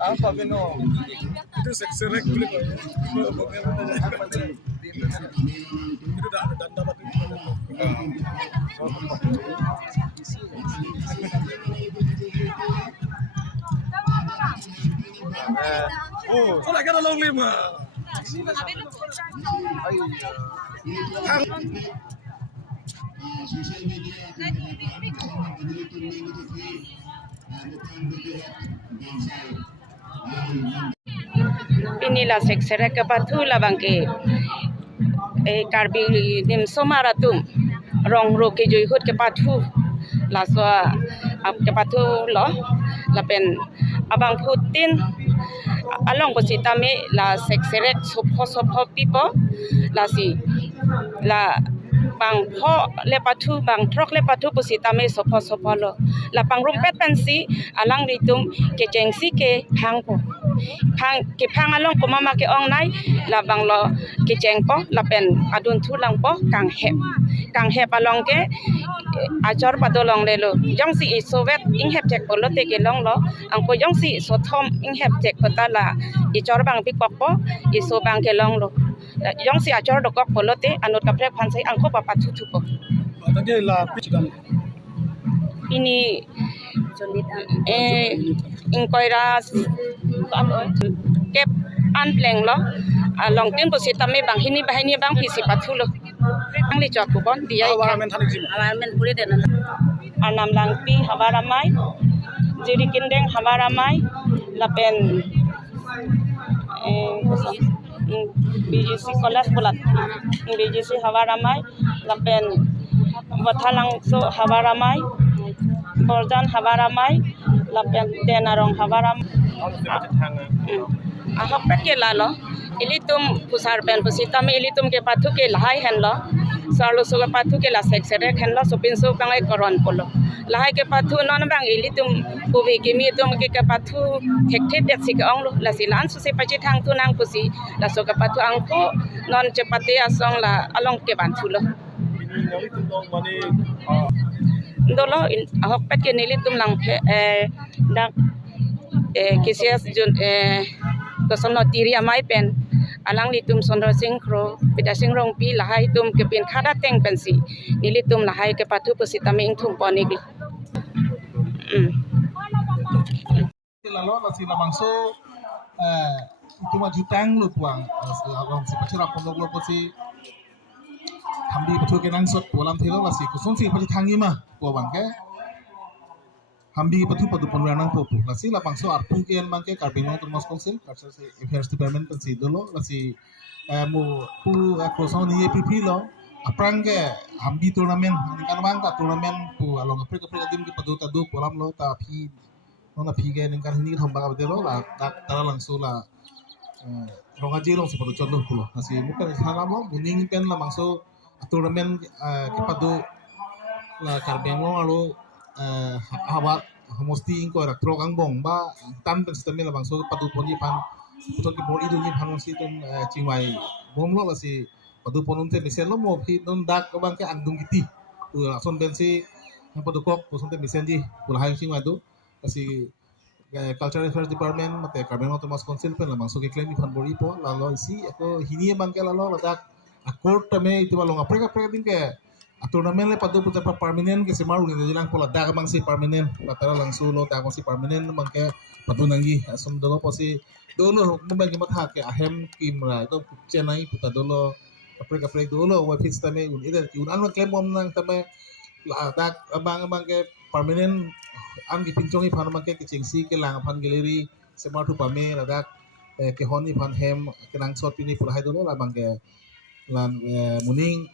Apa beno? Itu sekserek boleh kok. Itu dah ada danda batu. Oh, so lagi ada long lima. Inilah seksera ke patu la bangke karbi nim somaratum rong ro ke joy hut ke patu la so ap ke patu lo la pen abang putin along positame la seksera sopho pipo la si la bang pho le patu bang trok le patu positame sopho lo la pang rumpet pensi alang ritum ke jengsi ke hangpo phang along ko mama ke ong nai la bang lo ke jeng po la pen adun thu lang po kang hep along ke achor padolong le lo jong si sovet ing hep chek po lo te ke long lo ang ko jong si so thom ing hep chek pata la i chor bang pi kok po i so bang ke long lo jong si achor do kok po lo te anut ka prek phan sai ang ko papa thu po Tadi lah pichikan. Ini ingkoiras kep an pleng lo long tin positame bang hini bahini bang pisi pathulo ang li chok bon dia Awamen thalik sih. awamen puri den anam langpi habaramai jiri kindeng habaramai lapen BGC kolas bulat BGC habaramai lapen wathalang so habaramai borjan habaramai lapen denarong habaram ahok peke lalo ilitum pusar pen pusitame ilitum ke pathu ke lahai hen lo sarlo so ke pathu ke la seksere hen lo sopin so bangai koron polo lahai ke pathu non bang ilitum pubi ke mi tum ke pathu thek thek det sik ong lo la silan su se pachi thang tu nang pusi la so ke pathu ang ko non chepate asong la along ke ban thu lo dolo ahok peke nilitum lang dak kisias jun kosono tiri amai pen alang litum sondro singkro pida singrong pi lahai tum ke pin khada teng pensi nilitum lahai ke pathu pusitame ing thum ponik Lalu nasi labangso itu maju tang lu tuang abang si pacir apa lo posi hamdi betul ke nang sot polam thelo nasi kusun si pacir tangi mah po bangke hamdi betul padu penurunang popu nasi labangso arpu ke yang bangke karbino termas konsil karsa si affairs department pensi dulu nasi mu pu kroson ni APP lo aprang ke hamdi turnamen kan bang ka turnamen pu along aprek adim ke padu tadu polam lo ta phi nona pige ningkan hini thomba ka bedelo la tara langso la rongaji long si padu chondo pulo nasi muka salam lo buning pen la mangso turnamen ke padu la karbeno alo hawa homosti ingko ra trok ang bong ba tan pen sistem la bangso padu poni pan puto ki bor idu ni pan si ton chingwai bom lo la si padu ponun te misen lo mo phi don dak ka bang ke andung kiti tu son ben si padu kok poson te misen di pula hai chingwai du si cultural affairs department mate karbeno tomas council pen la bangso ke claim ni pan bori po la lo isi ako hini bang ke la lo dak akor tame itu balong apreka din ke turnamen le padu putar permanent ke semaru ni jelang pola dak bang si permanent latara langsung lo dak si permanent bang ke padu nangi asum dolo posi dolo mumbai ke matha ke ahem kimra itu chennai putar dolo apreka dolo wa fix tame un ida un an claim mom nang tame la dak bang ke permanent an ki pinchongi phan bang ke chingsi ke lang phan gallery semaru pame la dak ke honi phan hem ke nang sot pini pula hai dolo la bang ke lan muning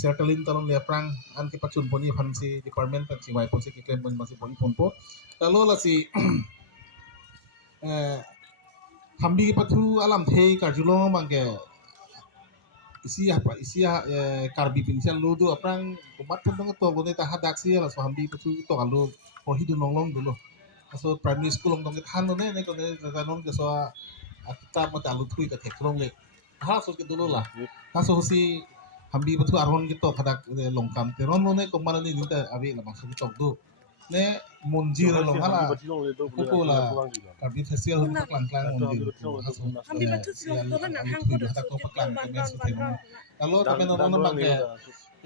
sertalin talon le prang an ke pachun poni phan si department pan si wai pon si ke claim pon si poni pon po talo la si hambi pathu alam thei karjulo mangke isi karbi pinsian lu tu aprang kumat pun dong to gone ta hadak si la so hambi pathu to kalu por hidu nonglong dulu so primary school long dong kan ne ne ko ne non ke so kita mata lu thui ka theklong le ha so ke dulu lah ha so si hambi betul arhon gitu kadak longkam teron lo ne komana ni nita abi la maksud tok du ne monjir long hala popola karbi festival hu paklang klang monjir Ambil batu silong to kan hang ko tu do ko paklang ke mes bang tem kalau tapi no bangke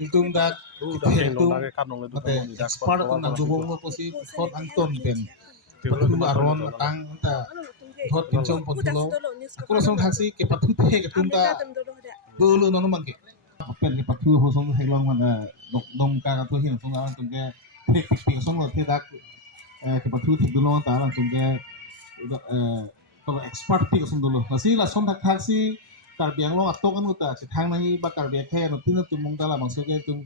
iltum dak iltum mate expert na jubong mo posi hot angton pen patu aron tang ta hot pinchong pontulo aku langsung taksi ke patu te ke tumta dulu no bangke pen ke patu ho song helong mana dom ka tu hin song la tum ke pik song lo te dak ke patu te dulu ta langsung ke kalau expert pik song dulu masih langsung taksi karbiang lo atau kan uta cithang nai ba karbiang khe no tin tu mong tala bangso ke tum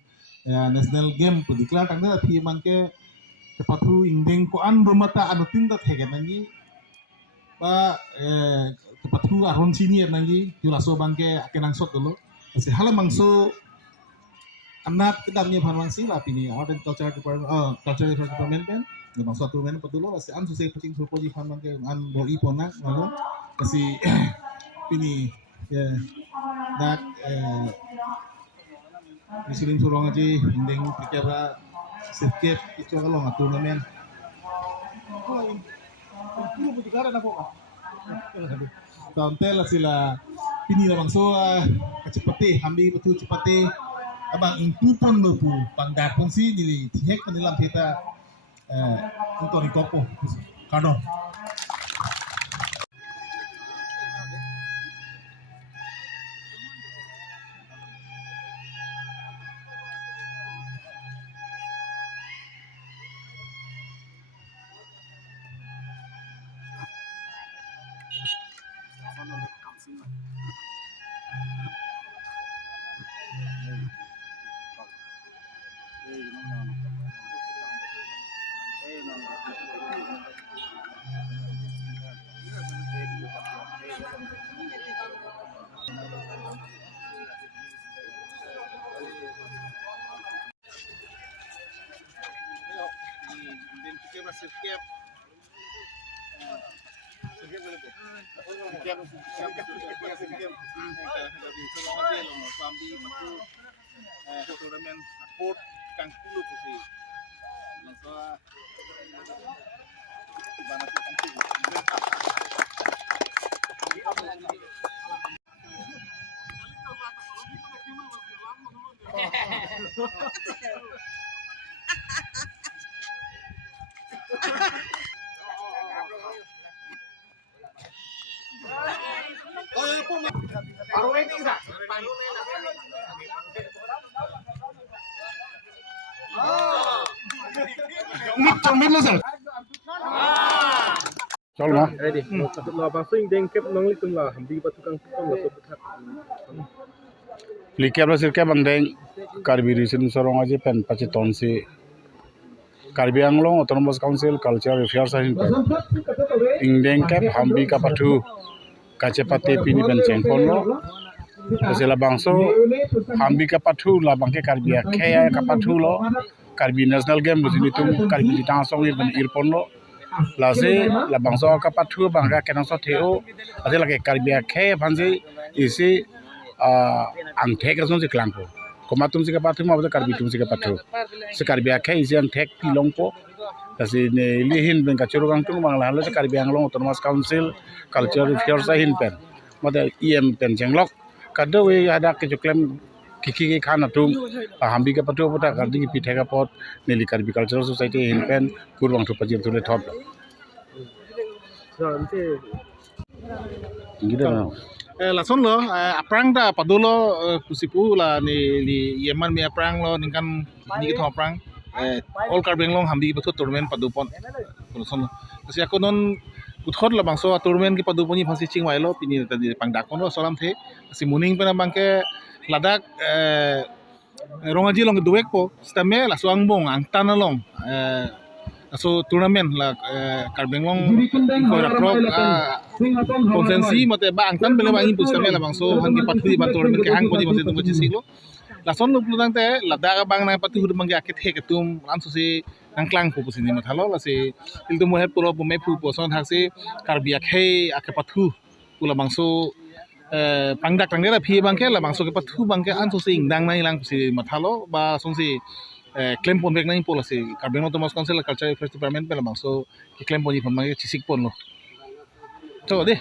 national game pu declare tang da thi mangke kepatu indeng ko an rumata anu tin da thege nangi ba kepatu aron senior nangi julaso bangke akenang sot dulu si hala mangso anak kedamnya bhanwangsi la pini art and culture department culture department pen de mangso tu men patulo si an su se pacing su poji phan mangke an boi pona ngalo si pini ya dak misiling surong aja indeng pikira sirket itu kalau nggak turnamen tahun tel sila pini lah bangso kecepati hambi betul cepati abang impupon lopu pangdat fungsi di tihek penilam kita untuk dikopo kado turnamen sport kang puluh pusi langsung bana Chol ma. Ready. Lo bangso indeng kep nong li tum la hambi batu kang pon la sob thak. Likep la sirke bandeng karbi risin sorong aje pen pachi tonsi Karbi Anglong Autonomous Council Cultural Affairs ahin pen indeng kep hambi kapatu kacepate pini pen cengkon lo sila bangso hambi kapatu la bangke karbi kaya kapatu lo karbi national game busini tum karbi jitang song irpon lo lase la bangso kapatu bangka kenang so theo ase lage karbi kaya bhanji isi angthek rason si klangpo komatum si kapatu ma karbi tum si kapatu se karbi kaya isi angthek pilongpo kasi ne lihin ben kachuru gang tung bangla halo se karbi Anglong Autonomous Council Cultural Affairs ahin pen made em pen jenglok kado we ada ke joklem kiki ke khana tum hambi ka patu pota kardi ki pithe ka pot neli karbi cultural society hin pen kurwang thu pajir thule thop So ante gida na lason lo aprang da padulo pusipu la ni yeman mi aprang lo ningkan ni ke aprang all karbeng long hambi betu tournament padupon lason lo kasi ako non uthot la bangso tournament ki paduponi phasi chingwai lo pini tadi pangdakon lo salam the kasi muning pena bangke ladak rongaji long duek po stame la suang bong angtan long so tournament la karbeng long ko rakrok konsensi mate ba angtan bele bangi pustame la bangso hangi pathui ba tournament ke hang podi mate tum silo la son lu pludang te la da bang na patu hu mangi akit he ketum an so si angklang pu pusini mathalo la se iltu mo he pulo pu me pu poson haksi karbia khe ake pathu pula bangso pangdak tangde la phi bangke la bangso ke pathu bangke an so sing dang nai lang si mathalo ba song si claim pon bek nang pola si Karbi Anglong Autonomous Council Culture Affairs Department pelamang so ki claim pon ipon mang cisik pon lo. So deh.